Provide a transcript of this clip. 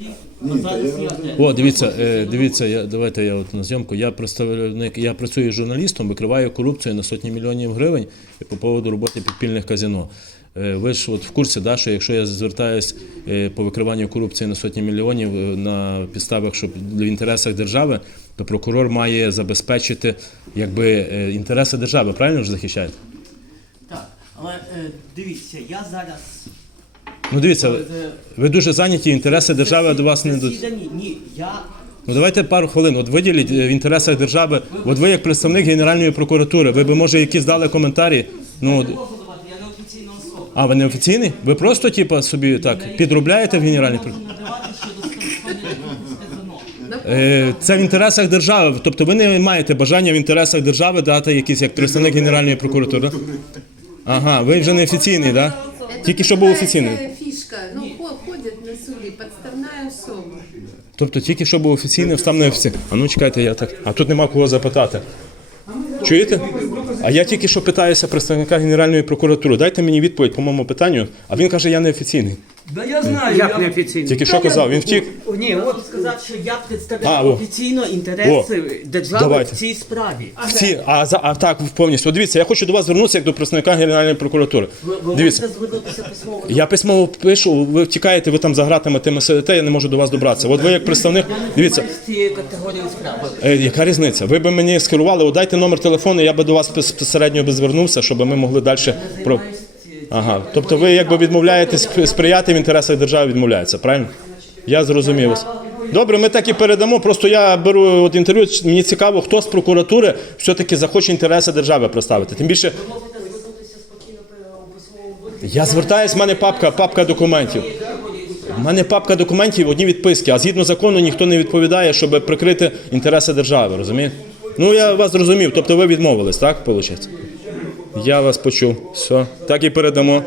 Ні, та я О, дивіться, е, дивіться, я, давайте я от на зйомку. Я представник, я працюю журналістом, викриваю корупцію на сотні мільйонів гривень по поводу роботи підпільних казино. Е, Ви ж от в курсі, да, що якщо я звертаюсь е, по викриванню корупції на сотні мільйонів е, на підставах, що в інтересах держави, то прокурор має забезпечити якби е, інтереси держави. Правильно ж захищаєте? Так, але е, дивіться, я зараз Ну дивіться, ви- дуже зайняті, інтереси держави до вас не до. засіданні, ні, я Ну давайте пару хвилин. От виділіть е, в інтересах держави. От ви як представник Генеральної прокуратури, ви би може якісь дали коментарі. Ну от- можу давати, я не офіційна особа. а ви не офіційний? Ви просто типу, собі так підробляєте в Генеральній прокуратурі? надавати щодо. Е, Це в інтересах держави. Тобто ви не маєте бажання в інтересах держави дати якийсь як представник Генеральної прокуратури. Ага, ви вже не офіційний, так? Да? Тільки що був офіційний. Ну, ходять на суді, підставна особа. Тобто тільки що був офіційний, встав не офіційний. А ну чекайте, я так. А тут нема кого запитати. Чуєте? А я тільки що питаюся представника Генеральної прокуратури. Дайте мені відповідь по моєму питанню. А він каже, я не офіційний. Да я знаю, Як неофіційно? Тільки що казав, він втік. Ні, от сказав, що я А, представляю о. офіційно інтереси держави Давайте. в цій справі. Ці, а, за, а так повністю. От дивіться, я хочу до вас звернутися як до представника Генеральної прокуратури. Ви, ви Дивіться. можете звернутися письмово. Я письмово пишу, ви втікаєте, ви там за гратами тими сидите, я не можу до вас добратися. От ви як представник, дивіться, з цієї категорії справи. е, яка різниця? Ви б мені скерували, от дайте номер телефону, я би до вас безпосередньо би звернувся, щоб ми могли далі про. Ага. Тобто ви якби відмовляєтесь сп- сприяти в інтересах держави, відмовляється, правильно? Я зрозумів. вас. Добре, ми так і передамо. Просто я беру от інтерв'ю. Мені цікаво, хто з прокуратури все-таки захоче інтереси держави представити. Тим більше. У. Я звертаюсь, в мене папка, папка документів. У мене папка документів, одні відписки, а згідно закону ніхто не відповідає, щоб прикрити інтереси держави, розумієте? Ну я вас зрозумів, тобто ви відмовились, так, виходить? Я вас почув. Все, так і передамо.